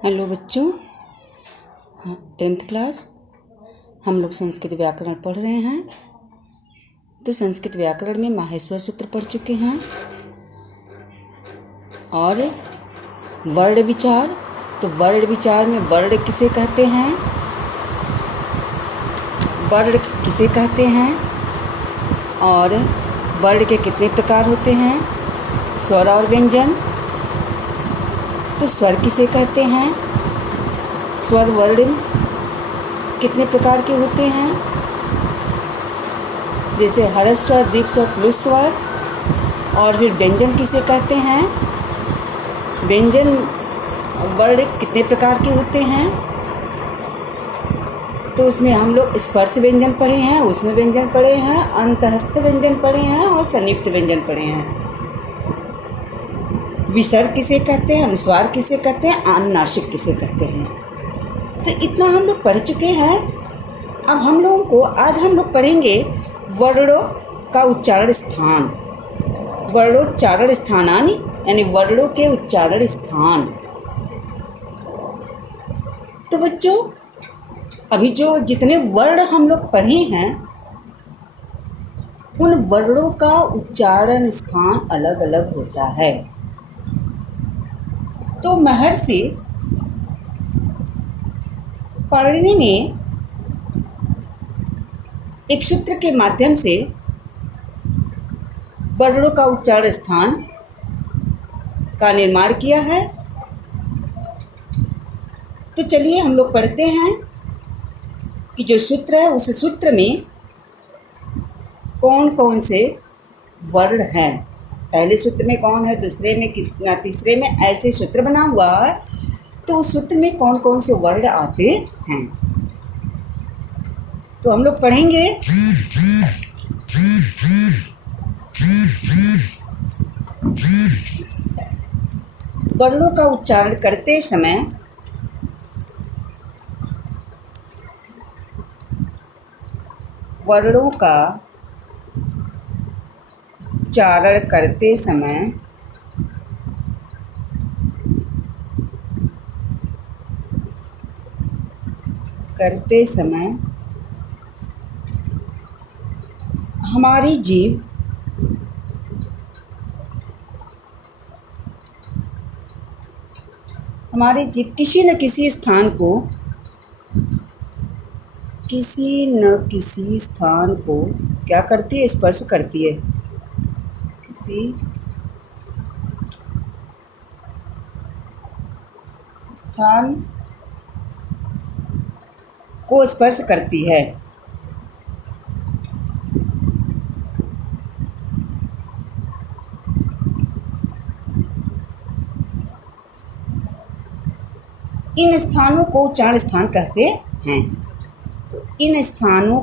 Hello बच्चों। हाँ, 10th class हम लोग संस्कृत व्याकरण पढ़ रहे हैं। तो संस्कृत व्याकरण में माहेश्वर सूत्र पढ़ चुके हैं और वर्ण विचार। तो वर्ण विचार में वर्ण किसे कहते हैं, वर्ण किसे कहते हैं और वर्ण के कितने प्रकार होते हैं, स्वर और व्यंजन। तो स्वर किसे कहते हैं, स्वर वर्ण कितने प्रकार के होते हैं, जैसे हर्ष स्वर, दीर्घ स्वर, प्लुस स्वर। और फिर व्यंजन किसे कहते हैं, व्यंजन वर्ण कितने प्रकार के होते हैं। तो उसमें हम लोग स्पर्श व्यंजन पढ़े हैं, उसमें व्यंजन पढ़े हैं, अंतःस्थ व्यंजन पढ़े हैं और संयुक्त व्यंजन पढ़े हैं। विसर्ग किसे कहते हैं, अनुस्वार किसे कहते हैं, अनुनासिक किसे कहते हैं। तो इतना हम लोग पढ़ चुके हैं। अब हम लोगों को आज हम लोग पढ़ेंगे वर्णों का उच्चारण स्थान, वर्णोच्चारण स्थानानि, यानी वर्णों के उच्चारण स्थान। तो बच्चों, अभी जो जितने वर्ण हम लोग पढ़े हैं उन वर्णों का उच्चारण स्थान अलग अलग होता है। तो महर्षि पाणिनि ने एक सूत्र के माध्यम से वर्णों का उच्चारण स्थान का निर्माण किया है। तो चलिए हम लोग पढ़ते हैं कि जो सूत्र है उस सूत्र में कौन कौन से वर्ण हैं। पहले सूत्र में कौन है, दूसरे में कितना, तीसरे में, ऐसे सूत्र बना हुआ है। तो उस सूत्र में कौन कौन से वर्ण आते हैं तो हम लोग पढ़ेंगे। वर्णों का उच्चारण करते समय वर्णों का उच्चारण करते समय हमारी जीभ किसी न किसी स्थान को क्या करती है, स्पर्श करती है। किसी स्थान को स्पर्श करती है। इन स्थानों को उच्चारण स्थान कहते हैं। तो इन स्थानों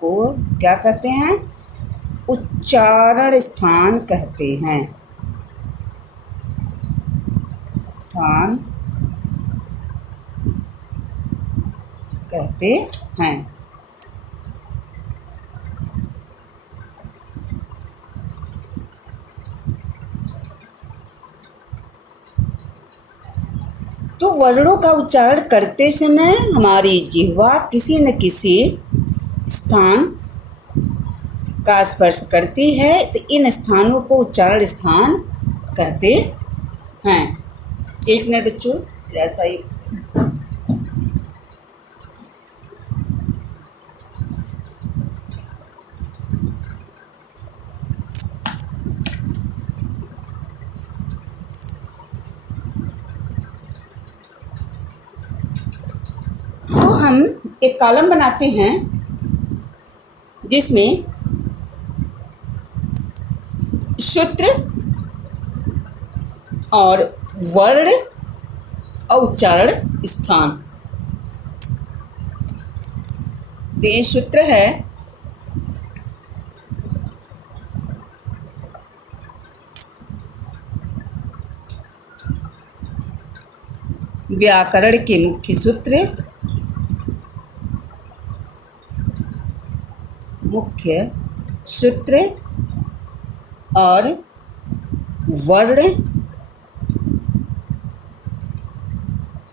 को क्या कहते हैं, उच्चारण स्थान कहते हैं। स्थान कहते हैं। तो वर्णों का उच्चारण करते समय हमारी जिह्वा किसी न किसी स्थान का स्पर्श करती है। तो इन स्थानों को उच्चारण स्थान कहते हैं। एक मिनट बच्चों, ऐसा ही तो हम एक कॉलम बनाते हैं जिसमें सूत्र और वर्ण और उच्चारण स्थान। तो ये सूत्र है व्याकरण के मुख्य सूत्र, और वर्ण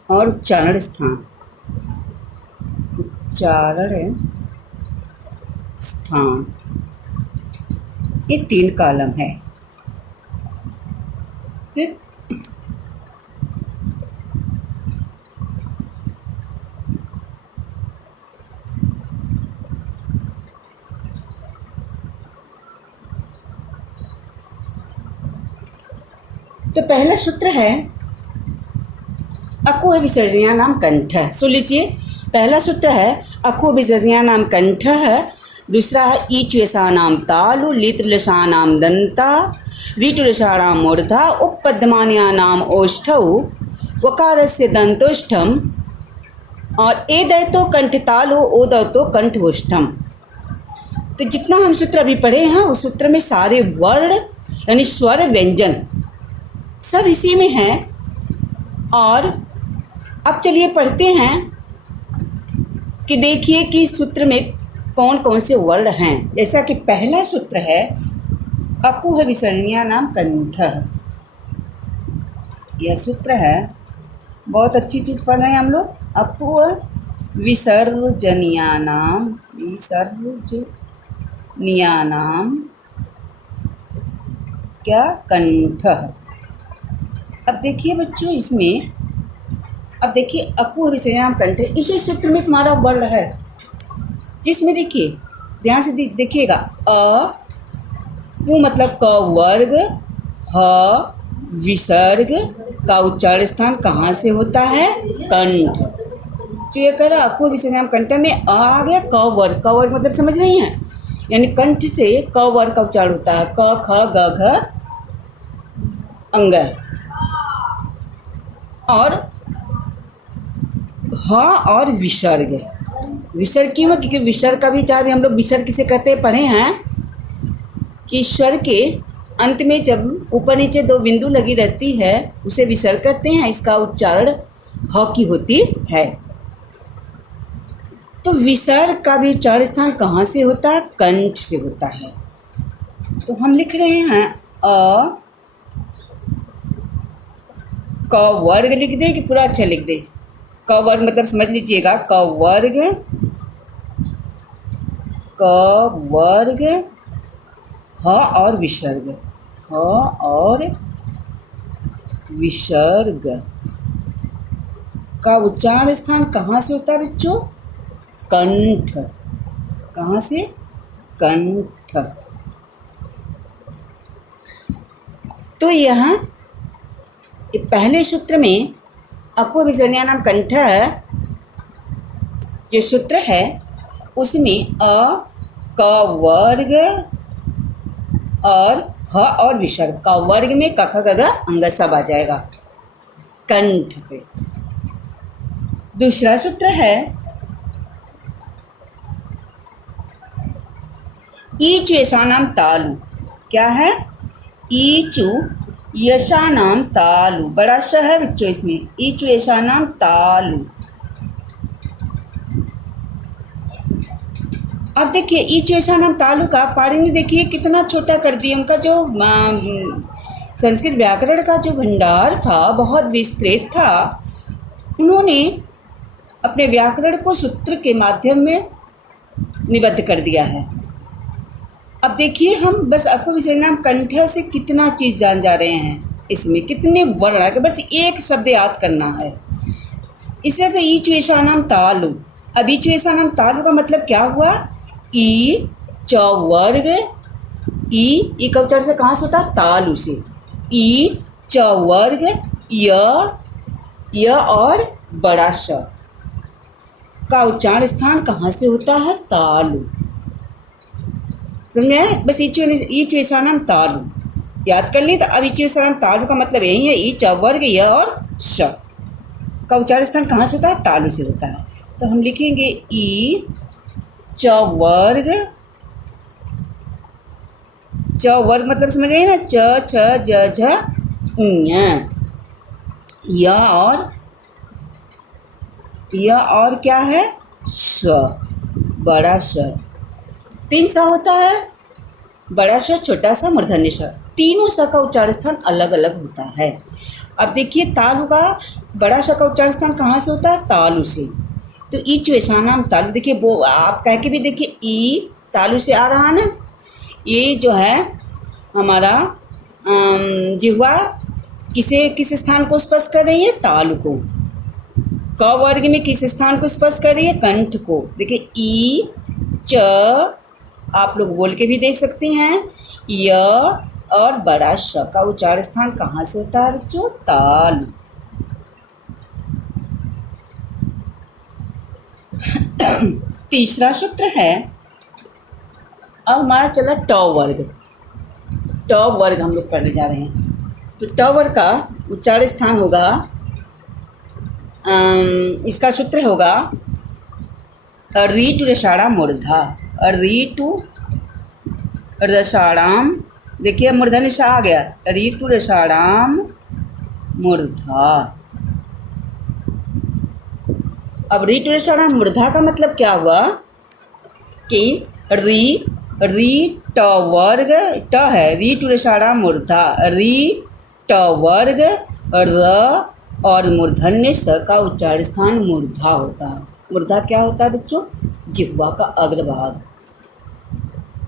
और उच्चारण स्थान, उच्चारण स्थान, ये 3 कॉलम है। ठीक। तो पहला सूत्र है अकुह विसर्जनीया नाम कंठ। सुन लीजिए, पहला सूत्र है अकुह विसर्जनीया नाम कंठ। दूसरा है ईचुसा नाम तालु, लित्रलसा नाम दंता, ऋतुलसा नाम मूर्धा, उपपद्यमान्या नाम ओष्ठौ, वकारस्य दंतोष्ठम और ए दैतो कंठ तालु, ओ दैतो कंठ ओष्ठम। तो जितना हम सूत्र अभी पढ़े हैं उस सूत्र में सारे वर्ण यानी स्वर व्यंजन सब इसी में है। और अब चलिए पढ़ते हैं कि देखिए कि सूत्र में कौन कौन से वर्ण हैं। जैसा कि पहला सूत्र है अकुह विसर्जनीया नाम कंठ। यह सूत्र है, बहुत अच्छी चीज़ पढ़ रहे हैं हम लोग। अकुह विसर्जनीया नाम, विसर्जनीया नाम क्या कंठ। अब देखिए बच्चों, इसमें अब देखिए अकुह विसर्जनीया नाम कंठ, इसी सूत्र में तुम्हारा वर्ण है जिसमें देखिए ध्यान से देखिएगा। पु मतलब क वर्ग, ह विसर्ग, का उच्चारण स्थान कहाँ से होता है? कंठ। तो ये कह रहा अकुह विसर्जनीया नाम कंठ में आ गया क वर्ग। क वर्ग मतलब समझ रही हैं, यानी कंठ से क वर्ग का उच्चारण होता है। क ख ग घ अंग। और ह और विसर्ग। विसर्ग क्यों? क्योंकि विसर्ग का भी चार हम लोग विसर्ग किसे कहते हैं पढ़े हैं कि स्वर के अंत में जब ऊपर नीचे 2 बिंदु लगी रहती है उसे विसर्ग कहते हैं। इसका उच्चारण ह की होती है। तो विसर्ग का भी उच्चारण स्थान कहाँ से होता है? कंठ से होता है। तो हम लिख रहे हैं अ क वर्ग लिख दें कि पूरा अच्छा लिख दें? क वर्ग मतलब समझ लीजिएगा, क वर्ग, क वर्ग, ह और विसर्ग, ह और विसर्ग का उच्चारण स्थान कहाँ से होता है बच्चों? कंठ। कहाँ से? कंठ। तो यहाँ पहले सूत्र में अकुह विसर्जनीया नाम कंठ जो सूत्र है उसमें अ क वर्ग और ह और विसर्ग। का वर्ग में क ख ग घ अंग सब आ जाएगा कंठ से। दूसरा सूत्र है ईचु यशा नाम तालु। क्या है? ईचु यशा नाम तालु। बड़ा श है बच्चों इसमें। ईचु यशा नाम तालु। अब देखिए ईचु यशा नाम तालु का पाणिनि देखिए कितना छोटा कर दिए। उनका जो संस्कृत व्याकरण का जो भंडार था बहुत विस्तृत था। उन्होंने अपने व्याकरण को सूत्र के माध्यम में निबद्ध कर दिया है। अब देखिए हम बस अकुह विसर्जनीया नाम कंठ से कितना चीज़ जान जा रहे हैं। इसमें कितने वर्ण है, बस एक शब्द याद करना है। इसे से ईचु यशा नाम तालु। अब ईचु यशा नाम तालु का मतलब क्या हुआ? ई च वर्ग, ई का उच्चारण से कहाँ से होता है? तालु से। ई च वर्ग, य और बड़ा श का उच्चारण स्थान कहाँ से होता है? तालु। समझ में आया? बस ईचु यशा नाम तालु याद कर ली। तो अब ईचु यशा नाम तालु का मतलब यही है, ई च वर्ग, य और श का उच्चारण स्थान कहाँ से होता है? तालु से होता है। तो हम लिखेंगे ई च वर्ग, च वर्ग मतलब समझ रहे हैं ना? च छ ज झ ञ। य और क्या है? श, बड़ा श। 3 सा होता है। बड़ा श, छोटा सा, मूर्धन्य श, तीनों स का उच्चारण स्थान अलग अलग होता है। अब देखिए तालु का बड़ा श का उच्चारण स्थान कहाँ से होता है? तालु से। तो ई चुएशानाम तालु, देखिए वो आप कह के भी देखिए, ई तालु से आ रहा है ना। ये जो है हमारा जिह्वा किस स्थान को स्पर्श कर रही है? तालु को। क वर्ग में किस स्थान को स्पर्श कर रही है? कंठ को। देखिए ई च, आप लोग बोल के भी देख सकते हैं, य और बड़ा श का उच्चारण स्थान कहाँ से होता है बच्चों? तालु। तीसरा सूत्र है, अब हमारा चला ट वर्ग। ट वर्ग हम लोग पढ़ने जा रहे हैं। तो ट वर्ग का उच्चारण स्थान होगा, इसका सूत्र होगा रीटु रसाणाम मूर्धा। रीटु रसाणाम, देखिए मूर्धन्य श आ गया, रीटु रसाणाम मूर्धा। अब रीटु रसाणाम मूर्धा का मतलब क्या हुआ कि री ट वर्ग, ट है, रीटु रसाणाम मूर्धा, री ट वर्ग र और मूर्धन्य स का उच्चारण स्थान मूर्धा होता है। मूर्धा क्या होता है बच्चों? जिह्वा का अग्रभाग,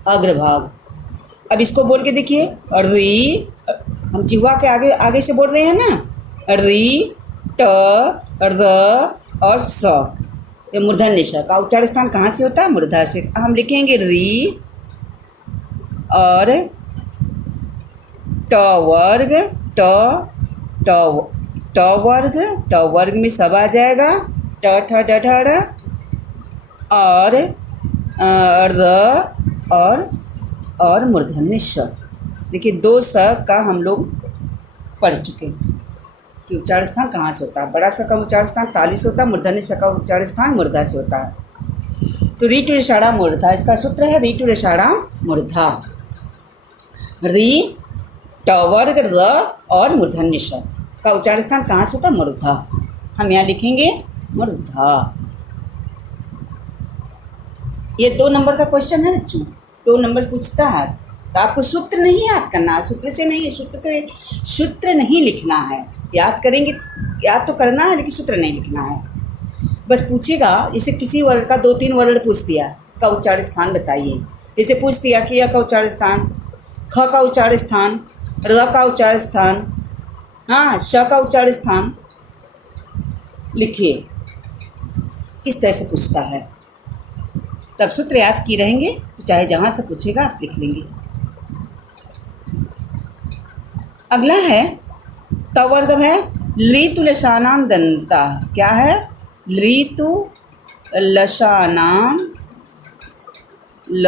अग्रभाग। अब इसको बोल के देखिए, री, हम जिह्वा के आगे आगे से बोल रहे हैं ना, री ट र और स, ये मूर्धन्य स का उच्चारण स्थान कहाँ से होता है? मूर्धा से। हम लिखेंगे री और ट वर्ग, ट वर्ग में सब आ जाएगा, ट ठ ड ढ ड़, और र और मूर्धन्य श। देखिए दो स का हम लोग पढ़ चुके हैं कि उच्चारण स्थान कहाँ से होता है। बड़ा स का उच्चारण स्थान तालु से होता है, मूर्धन्य श का उच्चारण स्थान मूर्धा से होता है। तो रीटु रसाणाम मूर्धा, इसका सूत्र है रीटु रसाणाम मूर्धा। री ट वर्ग र और मूर्धन्य श का उच्चारण स्थान कहाँ से होता है? मूर्धा। हम यहाँ लिखेंगे मूर्धा। ये 2 नंबर का क्वेश्चन है बच्चों, 2 नंबर पूछता है। तो आपको सूत्र नहीं याद करना है, सूत्र से नहीं, सूत्र नहीं लिखना है। याद करेंगे, याद तो करना है लेकिन सूत्र नहीं लिखना है। बस पूछेगा, जैसे किसी वर्ग का 2-3 वर्ड पूछ दिया, का उच्चारण स्थान बताइए। जैसे पूछ दिया कि य का उच्चारण स्थान, ख का उच्चारण स्थान, र का उच्चारण स्थान, हाँ, श का उच्चारण स्थान लिखिए। इस तरह से पूछता है, तब सूत्र याद किए रहेंगे तो चाहे जहाँ से पूछेगा आप लिख लेंगे। अगला है त वर्ग है लीतु लसानाम दंता। क्या है? लीतु लसानाम, ल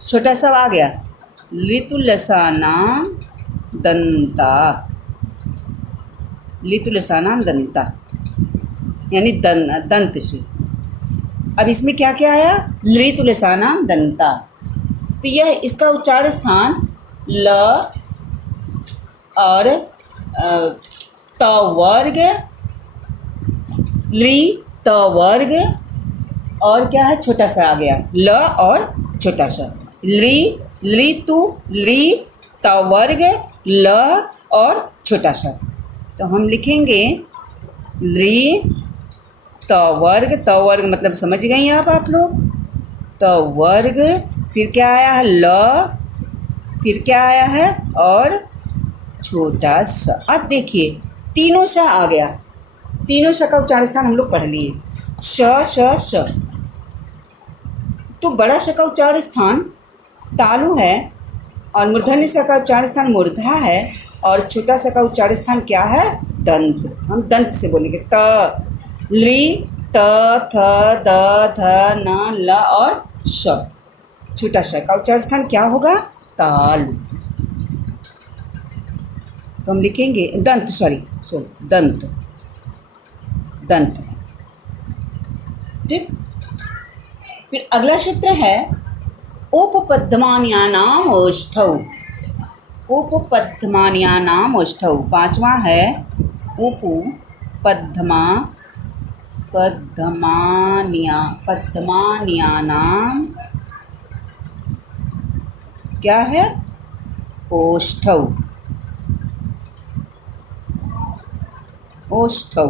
छोटा सा आ गया, लीतु लसानाम दंता, लीतु लसानाम दंता यानी दंत से। अब इसमें क्या क्या आया? लीतु लसानाम दंता। तो यह इसका उच्चारण स्थान ल और त वर्ग, ली त वर्ग और क्या है? छोटा सा आ गया, ल और छोटा सा, ली तु ली त वर्ग ल और छोटा सा। तो हम लिखेंगे ली त वर्ग मतलब समझ गई आप लोग। त वर्ग, फिर क्या आया है? ल, फिर क्या आया है? और छोटा सा। अब देखिए तीनों सा आ गया, तीनों सा का उच्चारण स्थान हम लोग पढ़ लिए, श। तो बड़ा श का उच्चारण स्थान तालु है और मूर्धन्य स का उच्चारण स्थान मूर्धा है और छोटा सा का उच्चारण स्थान क्या है? दंत। हम दंत से बोलेंगे त, ली, त, थ, द, ध, न, ल और श। छोटा श का उच्चारण स्थान क्या होगा? तालु। तो हम लिखेंगे दंत, दंत, दंत है। ठीक। फिर अगला सूत्र है उपपद्मान्यानाम ओष्ठौ। उपपद्मान्यानाम ओष्ठौ, 5वां है पद्मान्यानाम क्या है? ओष्ठौ। ओष्ठौ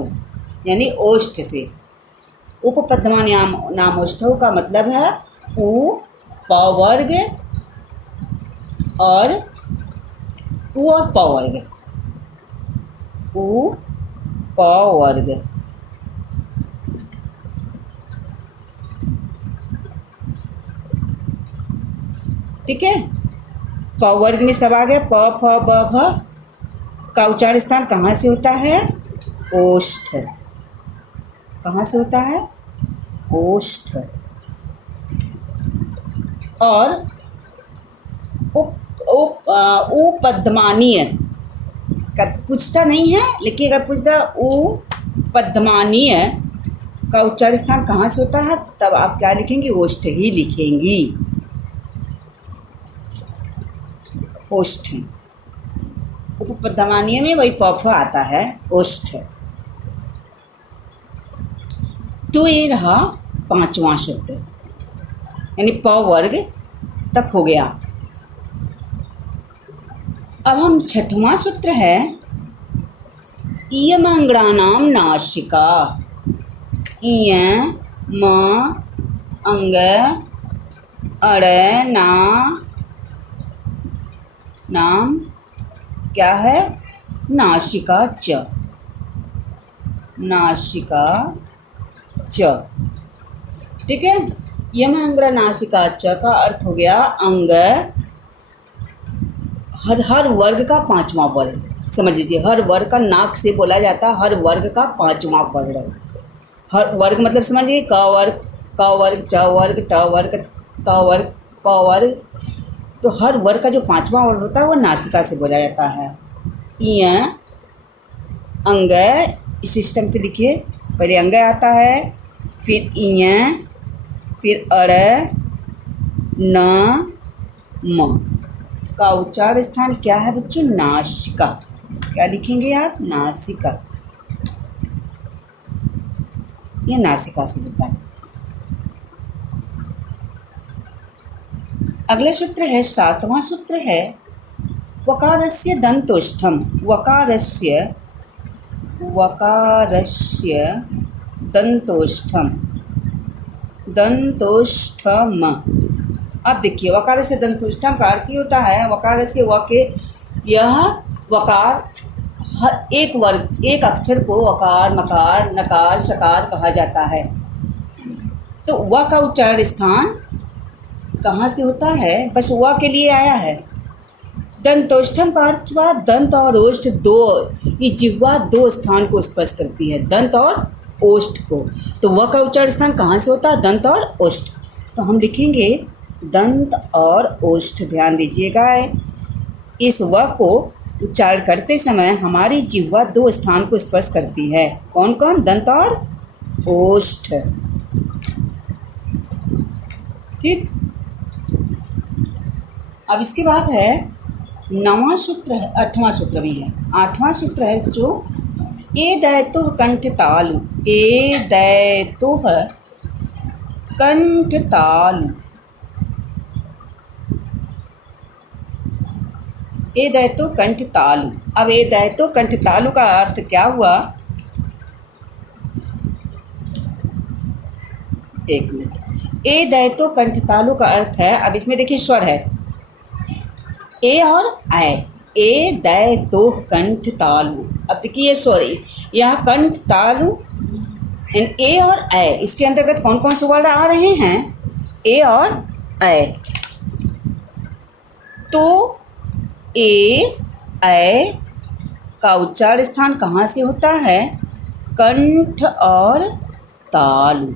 यानी ओष्ठ से। उपपद्मा नाम ओष्ठौ का मतलब है उ प वर्ग और उ और प वर्ग। उ प वर्ग। ठीक है, प वर्ग में सब आ गया। प फ ब भ का उच्चारण स्थान कहाँ से होता है? ओष्ठ। कहाँ से होता है? ओष्ठ। और उपपद्मानीय का पूछता नहीं है, लेकिन अगर पूछता उपपद्मानीय का उच्चारण स्थान कहाँ से होता है, तब आप क्या लिखेंगे? ओष्ठ ही लिखेंगी। ओष्ठ। उपपद्मानीय में वही प फ आता है, ओष्ठ। तो ये रहा पांचवा सूत्र, यानी प वर्ग तक हो गया। अब हम छठवां सूत्र है इयमंगणानाम नासिका। इय म अंग अड़ ना नाम क्या है? नासिका च। नासिका च। ठीक है, यमंग्र नासिका च का अर्थ हो गया अंग। हर वर्ग का पांचवा वर्ण। समझ लीजिए, हर वर्ग का नाक से बोला जाता है, हर वर्ग का पांचवा वर्ण। हर वर्ग मतलब समझिए, क वर्ग, क वर्ग, च वर्ग, ट वर्ग, त वर्ग, प वर्ग। तो हर वर्ग का जो पांचवा वर्ण होता है वो नासिका से बोला जाता है। इय अंग, इस सिस्टम से लिखिए। पहले अंग आता है, फिर इय, फिर अड़ न म का उच्चारण स्थान क्या है बच्चों? नासिका। क्या लिखेंगे आप? नासिका। यह नासिका से होता है। अगला सूत्र है, सातवां सूत्र है वकारस्य दंतोष्ठम। वकारस्य दंतोष्ठम। दंतोष्ठम। अब देखिए, वकार से दंतोष्ठम का अर्थ ही होता है वकार से व के, यह वकार हर एक वर्ग, एक अक्षर को वकार, मकार, नकार, शकार कहा जाता है। तो व का उच्चारण स्थान कहाँ से होता है? बस व के लिए आया है। दंतोष्ठम का अर्थ हुआ दंत और ओष्ठ दो, ये जिह्वा दो स्थान को स्पर्श करती है, दंत और ओष्ठ को। तो व का उच्चारण स्थान कहाँ से होता है? दंत और ओष्ठ। तो हम लिखेंगे दंत और ओष्ठ। ध्यान दीजिएगा, इस व को उच्चारण करते समय हमारी जिह्वा दो स्थान को स्पर्श करती है। कौन कौन? दंत और ओष्ठ। ठीक। अब इसके बाद है नवां सूत्र है, आठवां सूत्र भी है। आठवां सूत्र है जो ए दैतुः कंठ तालु। ए दैतुः कंठ तालु। ए दैतो कंठ तालु। अब ए दैतो कंठ तालु का अर्थ क्या हुआ? एक मिनट। ए दैतो कंठ तालु का अर्थ है, अब इसमें देखिए स्वर है ए और ऐ। ए दैतो कंठ तालु। अब देखिए सॉरी, यहाँ कंठ तालु ए और ऐ, इसके अंतर्गत कौन कौन से वर्ड आ रहे हैं? ए और ऐ। तो ए ऐ का उच्चारण स्थान कहाँ से होता है? कंठ और तालु।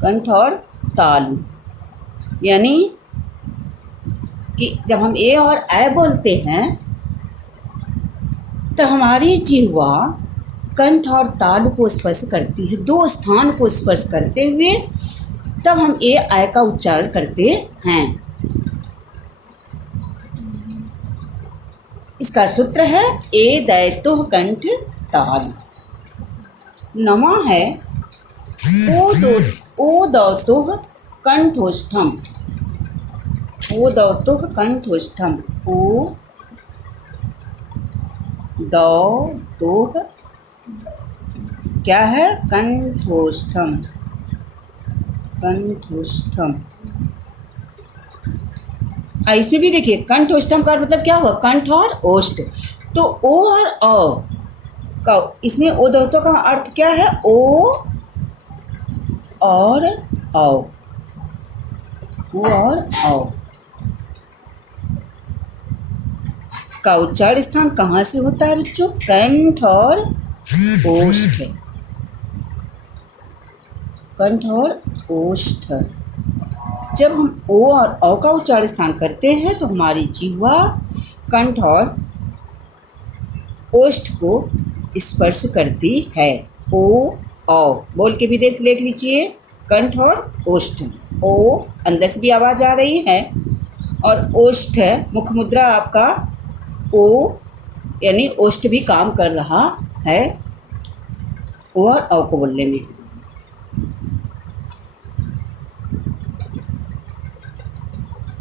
कंठ और तालु, यानी कि जब हम ए और ऐ बोलते हैं तो हमारी जिह्वा कंठ और तालु को स्पर्श करती है, दो स्थान को स्पर्श करते हुए तब हम ए ऐ का उच्चारण करते हैं। इसका सूत्र है ए दैतुः कंठ तालु। नमा है ओ दौतुः कंठोष्ठम। ओ दौतो कंठोष्ठम, ओ दौ तो क्या है, कंठोष्ठम, कंठोष्ठम। इसमें भी देखिए कंठोष्ठम का मतलब क्या हुआ, कंठ और ओष्ठ। तो ओ और औ का, इसमें ओ दोतों का अर्थ क्या है, ओ और औ, ओ और औ का उच्चारण स्थान कहाँ से होता है बच्चों, कंठ और ओष्ठ, कंठ और ओष्ठ। जब हम ओ और औ का उच्चारण स्थान करते हैं तो हमारी जिह्वा कंठ और ओष्ठ को स्पर्श करती है। ओ औ बोल के भी देख लीजिए, कंठ और ओष्ठ। ओ अंदर से भी आवाज़ आ रही है और ओष्ठ मुख मुद्रा आपका ओ यानी ओष्ठ भी काम कर रहा है ओ और औ को बोलने में।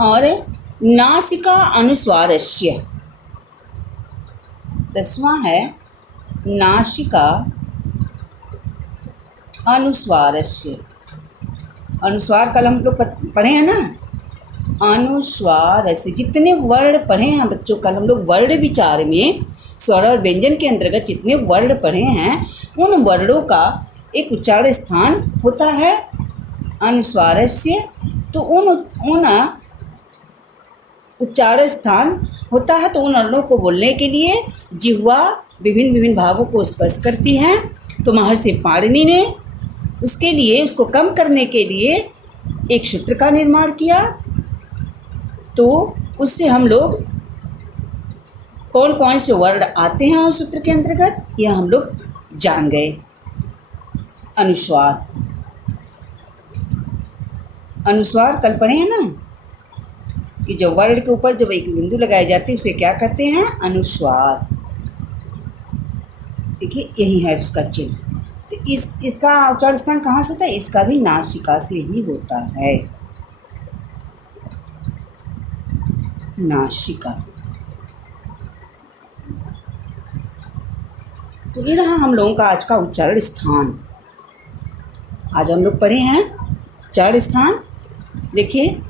और नासिका अनुस्वारस्य, 10वां है नासिका अनुस्वारस्य। अनुस्वार कल हम लोग पढ़े हैं ना, अनुस्वार से जितने वर्ण पढ़े हैं बच्चों, कल हम लोग वर्ण विचार में स्वर और व्यंजन के अंतर्गत जितने वर्ण पढ़े हैं उन वर्णों का एक उच्चारण स्थान होता है अनुस्वारस्य। तो उन उच्चारण स्थान होता है, तो उन वर्णों को बोलने के लिए जिह्वा विभिन्न विभिन्न भागों को स्पर्श करती हैं। तो महर्षि पाणिनि ने उसके लिए, उसको कम करने के लिए एक सूत्र का निर्माण किया। तो उससे हम लोग कौन कौन से वर्ण आते हैं उस सूत्र के अंतर्गत यह हम लोग जान गए। अनुस्वार, अनुस्वार कल पढ़े हैं ना कि जो वर्ण के ऊपर जब एक बिंदु लगाई जाती है उसे क्या कहते हैं, अनुस्वार। देखिए यही है उसका चिन्ह। तो इसका उच्चारण स्थान कहाँ से होता है, इसका भी नासिका से ही होता है, नासिका। तो ये रहा हम लोगों का आज का उच्चारण स्थान। आज हम लोग पढ़े हैं उच्चारण स्थान। देखिए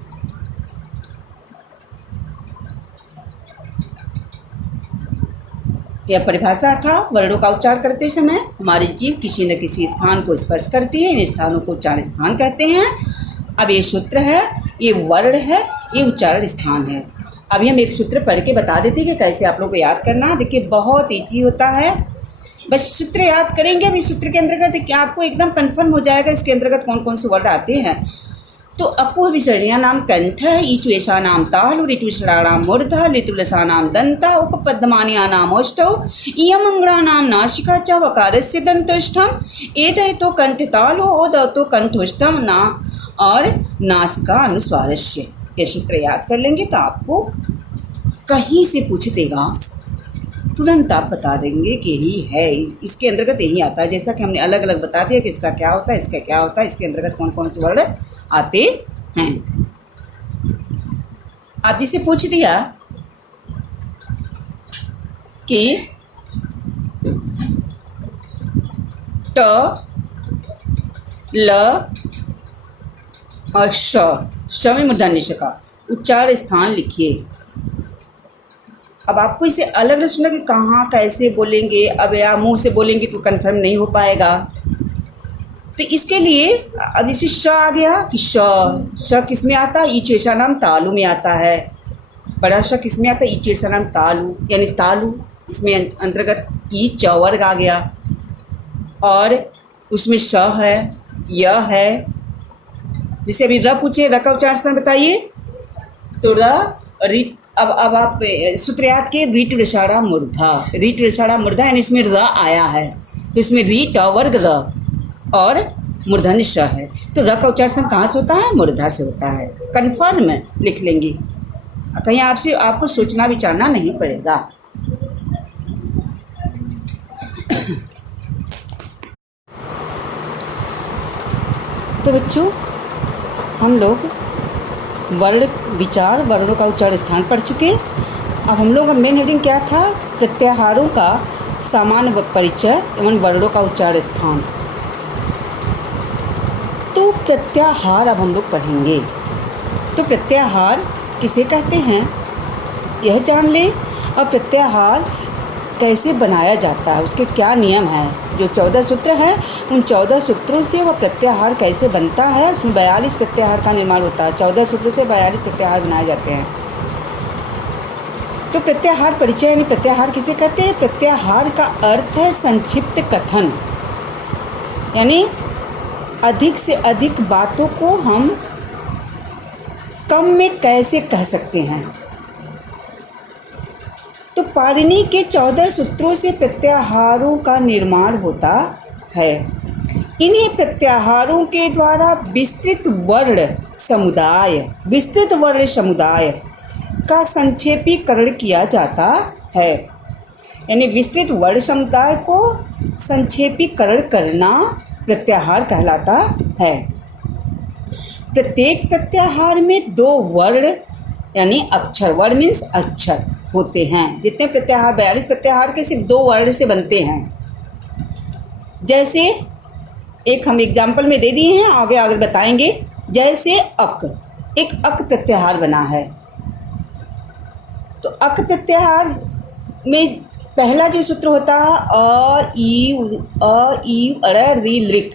यह परिभाषा था, वर्णों का उच्चारण करते समय हमारी जीभ किसी न किसी स्थान को स्पर्श करती है, इन स्थानों को उच्चारण स्थान कहते हैं। अब ये सूत्र है, ये वर्ण है, ये उच्चारण स्थान है। अभी हम एक सूत्र पढ़ के बता देते हैं कि कैसे आप लोग को याद करना है। देखिए बहुत ईजी होता है, बस सूत्र याद करेंगे। अभी सूत्र के अंतर्गत क्या आपको एकदम कन्फर्म हो जाएगा इसके अंतर्गत कौन कौन से वर्ड आते हैं। तो अकुह विसर्जया नाम कंठ, ईचुषा नाम तालु, ऋतुषा नाम मूर्धा, लितुलसा नाम दंता, उपपद्मानिया नाम ओष्ठौ, इयमंगला नाम नासिका च वकारस्य दंतोष्ठम, एतय तो कंठ तालु ओद तो कंठोष्ठम ना और नासिका अनुस्वारस्य। ये सूत्र याद कर लेंगे तो आपको कहीं से पूछ देगा तुरंत आप बता देंगे कि यही है, इसके अंतर्गत यही आता है। जैसा कि हमने अलग अलग बता दिया कि इसका क्या होता है, इसका क्या होता है, इसके अंतर्गत कौन कौन से वर्ड आते हैं। आप जिसे पूछ दिया कि ट ल और श में मूर्धन्य ष का उच्चारण स्थान लिखिए। अब आपको इसे अलग अलग सुना कि कहाँ कैसे बोलेंगे, अब या मुंह से बोलेंगे तो कंफर्म नहीं हो पाएगा। तो इसके लिए अब इसे श आ गया कि श किस में आता है, ईचुषा नाम तालु में आता है। बड़ा श किस में आता है, ईचुषा नाम तालु यानी तालु, इसमें अंतर्गत ई च वर्ग आ गया और उसमें श है, य है। जैसे अभी र पूछे, र का उच्चारण स्थान बताइए तो रि। अब आप सूत्र याद के रीट विषाड़ा मूर्धा, रीट विषाड़ा मूर्धा यानी इसमें र आया है तो इसमें री ट वर्ग र और मूर्धन्य श है। तो र का उच्चारण कहाँ से होता है, मूर्धा से होता है। कन्फर्म में लिख लेंगे, कहीं आपको सोचना विचारना नहीं पड़ेगा। तो बच्चों हम लोग वर्ण विचार, वर्णों का उच्चारण स्थान पढ़ चुके। अब हम लोग का मेन हेडिंग क्या था? प्रत्याहारों का सामान्य परिचय एवं वर्णों का उच्चारण स्थान। तो प्रत्याहार अब हम लोग पढ़ेंगे। तो प्रत्याहार किसे कहते हैं यह जान लें, और प्रत्याहार कैसे बनाया जाता है, उसके क्या नियम हैं। जो 14 सूत्र हैं उन 14 सूत्रों से वह प्रत्याहार कैसे बनता है। उसमें 42 प्रत्याहार का निर्माण होता है। 14 सूत्र से 42 प्रत्याहार बनाए जाते हैं। तो प्रत्याहार परिचय यानी प्रत्याहार किसे कहते हैं? प्रत्याहार का अर्थ है संक्षिप्त कथन, यानी अधिक से अधिक बातों को हम कम में कैसे कह सकते हैं। तो पाणिनि के 14 सूत्रों से प्रत्याहारों का निर्माण होता है। इन्हीं प्रत्याहारों के द्वारा विस्तृत वर्ण समुदाय का संक्षेपीकरण किया जाता है। यानी विस्तृत वर्ण समुदाय को संक्षेपीकरण करना प्रत्याहार कहलाता है। प्रत्येक प्रत्याहार में 2 वर्ण यानी अक्षर, वर्ण मीन्स अक्षर होते हैं। जितने प्रत्याहार 42 प्रत्याहार के सिर्फ 2 वर्ण से बनते हैं। जैसे एक हम एग्जाम्पल में दे दिए हैं, आगे आगे बताएंगे। जैसे अक, एक अक प्रत्याहार बना है। तो अक प्रत्याहार में पहला जो सूत्र होता है अ ई अड़ री लिक,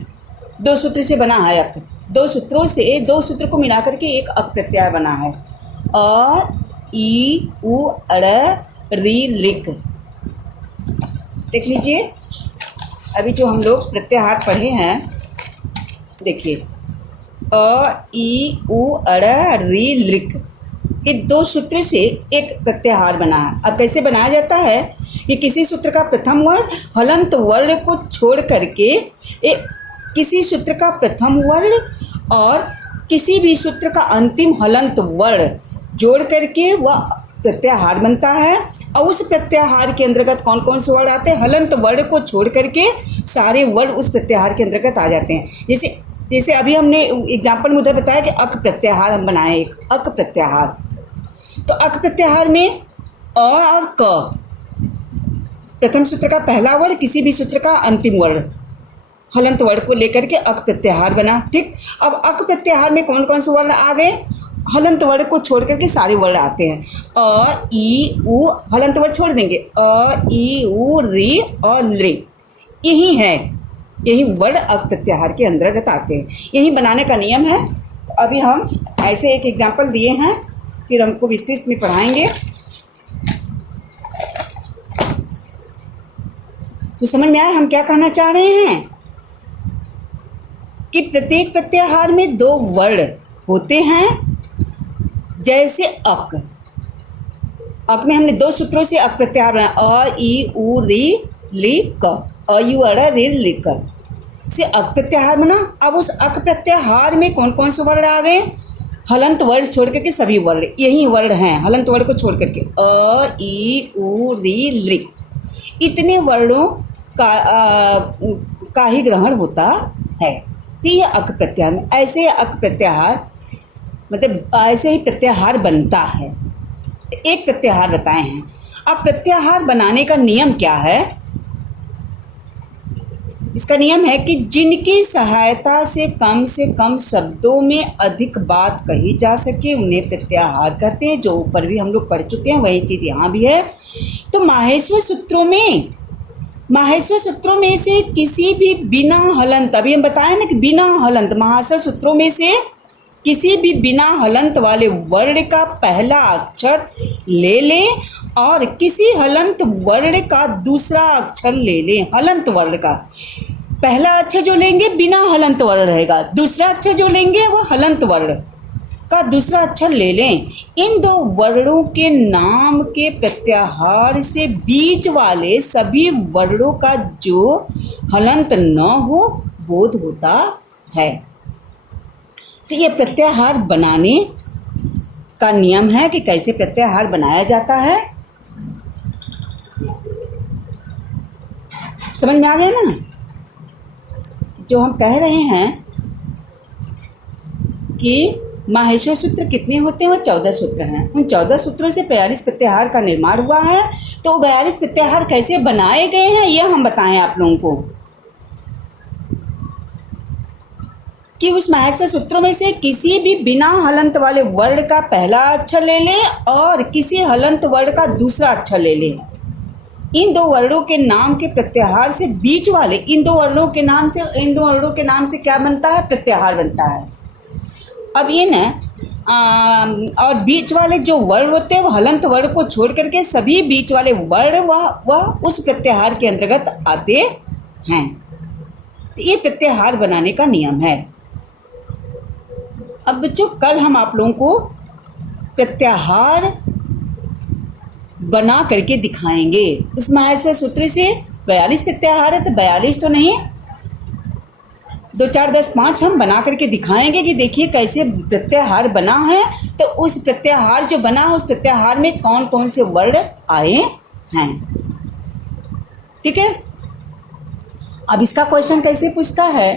2 सूत्र से बना है अक। 2 सूत्रों से 2 सूत्र को मिला करके एक अक प्रत्याहार बना है। अ ई उ अड़ री लिक। देख लीजिए, अभी जो हम लोग प्रत्याहार पढ़े हैं, देखिए अ ई उ अड़ री लिक, ये 2 सूत्र से एक प्रत्याहार बना है। अब कैसे बनाया जाता है? कि किसी सूत्र का प्रथम वर्ण हलंत वर्ण को छोड़ करके किसी सूत्र का प्रथम वर्ण और किसी भी सूत्र का अंतिम हलंत वर्ण जोड़ करके वह प्रत्याहार बनता है। और उस प्रत्याहार के अंतर्गत कौन कौन से वर्ण आते हैं? हलंत वर्ण को छोड़ करके सारे वर्ण उस प्रत्याहार के अंतर्गत आ जाते हैं। जैसे अभी हमने एग्जाम्पल में उधर बताया कि अक प्रत्याहार हम बनाए, एक अक प्रत्याहार। तो अक प्रत्याहार में अ और क, प्रथम सूत्र का पहला वर्ण, किसी भी सूत्र का अंतिम वर्ण, हलंत वर्ण को लेकर के अक प्रत्याहार बना। ठीक, अब अक प्रत्याहार में कौन कौन से वर्ण आ गए? हलंत वर्ण को छोड़ करके सारे वर्ण आते हैं। अ ई उ, हलंत वर्ण छोड़ देंगे, अ ई उ री और ली, यही वर्ण अक प्रत्याहार के अंतर्गत आते हैं। यही बनाने का नियम है। तो अभी हम ऐसे एक एग्जाम्पल दिए हैं, फिर हमको विस्तृत में पढ़ाएंगे। तो समझ में आया हम क्या कहना चाह रहे हैं? कि प्रत्येक प्रत्याहार में 2 वर्ण होते हैं। जैसे अक में हमने 2 सूत्रों से अक प्रत्याहार बनाया, अ ई उ री ली क, अ यू अड़ री ली क से अक प्रत्याहार बना। अब उस अक प्रत्याहार में कौन कौन से वर्ण आ गए? हलंत वर्ण छोड़ करके सभी वर्ण, यही वर्ण हैं, हलंत वर्ण को छोड़ करके अ ई उ री ली, इतने वर्णों का ही ग्रहण होता है। तो ये अक प्रत्याहार में ऐसे अक प्रत्याहार मतलब ऐसे ही प्रत्याहार बनता है। तो एक प्रत्याहार बताए हैं। अब प्रत्याहार बनाने का नियम क्या है? इसका नियम है कि जिनकी सहायता से कम शब्दों में अधिक बात कही जा सके उन्हें प्रत्याहार कहते हैं। जो ऊपर भी हम लोग पढ़ चुके हैं वही चीज़ यहाँ भी है। तो माहेश्वर सूत्रों में से किसी भी बिना हलंत, अभी हम बताए ना कि बिना हलंत, माहेश्वर सूत्रों में से किसी भी बिना हलंत वाले वर्ण का पहला अक्षर ले लें और किसी हलंत वर्ण का दूसरा अक्षर ले लें। हलंत वर्ण का पहला अक्षर जो लेंगे बिना हलंत वर्ण रहेगा, दूसरा अक्षर जो लेंगे वह हलंत वर्ण का दूसरा अक्षर ले लें। इन 2 वर्णों के नाम के प्रत्याहार से बीच वाले सभी वर्णों का जो हलंत न हो बोध होता है। तो ये प्रत्याहार बनाने का नियम है कि कैसे प्रत्याहार बनाया जाता है। समझ में आ गया ना? जो हम कह रहे हैं कि माहेश्वर सूत्र कितने होते हैं? वो 14 सूत्र हैं। उन 14 सूत्रों से 42 प्रत्याहार का निर्माण हुआ है। तो 42 प्रत्याहार कैसे बनाए गए हैं यह हम बताएं आप लोगों को, कि उस माहेश्वर सूत्रों में से किसी भी बिना हलंत वाले वर्ण का पहला अक्षर ले लें और किसी हलंत वर्ण का दूसरा अक्षर ले लें। इन दो वर्णों के नाम के प्रत्याहार से बीच वाले इन दो वर्णों के नाम से क्या बनता है? प्रत्याहार बनता है। अब ये न और बीच वाले जो वर्ण होते हैं वो हलंत वर्ण को छोड़ करके सभी बीच वाले वर्ण वह उस प्रत्याहार के अंतर्गत आते हैं। तो ये प्रत्याहार बनाने का नियम है। अब बच्चों कल हम आप लोगों को प्रत्याहार बना करके दिखाएंगे। उस माहेश्वर सूत्र से 42 प्रत्याहार है, तो 42 तो नहीं, 2 4 10 5 हम बना करके दिखाएंगे कि देखिए कैसे प्रत्याहार बना है। तो उस प्रत्याहार जो बना है उस प्रत्याहार में कौन कौन से वर्ण आए हैं। ठीक है। अब इसका क्वेश्चन कैसे पूछता है,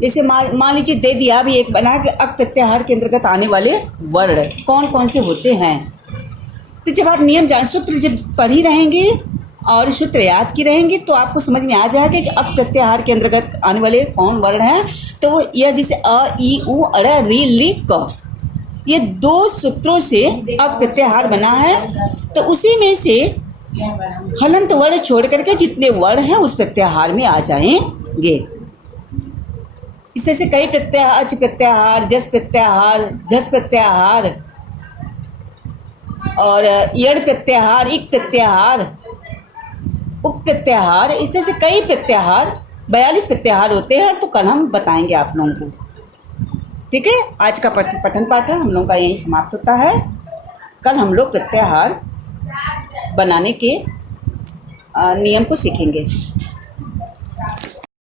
जैसे मान लीजिए दे दिया भी एक बना कि अक प्रत्याहार के अंतर्गत आने वाले वर्ण कौन कौन से होते हैं। तो जब आप नियम सूत्र जब पढ़ी रहेंगे और सूत्र याद की रहेंगे तो आपको समझ में आ जाएगा कि अक प्रत्याहार के अंतर्गत आने वाले कौन वर्ण हैं। तो यह जैसे अ ई उ अड़ री ली क, ये 2 सूत्रों से अक प्रत्याहार बना है। तो उसी में से हलंत वर्ण छोड़ करके जितने वर्ण हैं उस प्रत्याहार में आ जाएंगे। इससे से कई प्रत्याहार, अच प्रत्याहार, जस प्रत्याहार, झस प्रत्याहार और यड़ प्रत्याहार, इक प्रत्याहार, उक प्रत्याहार, इस तरह से कई प्रत्याहार 42 प्रत्याहार होते हैं। तो कल हम बताएंगे आप लोगों को। ठीक है। आज का पठन पाठन हम लोगों का यही समाप्त होता है। कल हम लोग प्रत्याहार बनाने के नियम को सीखेंगे।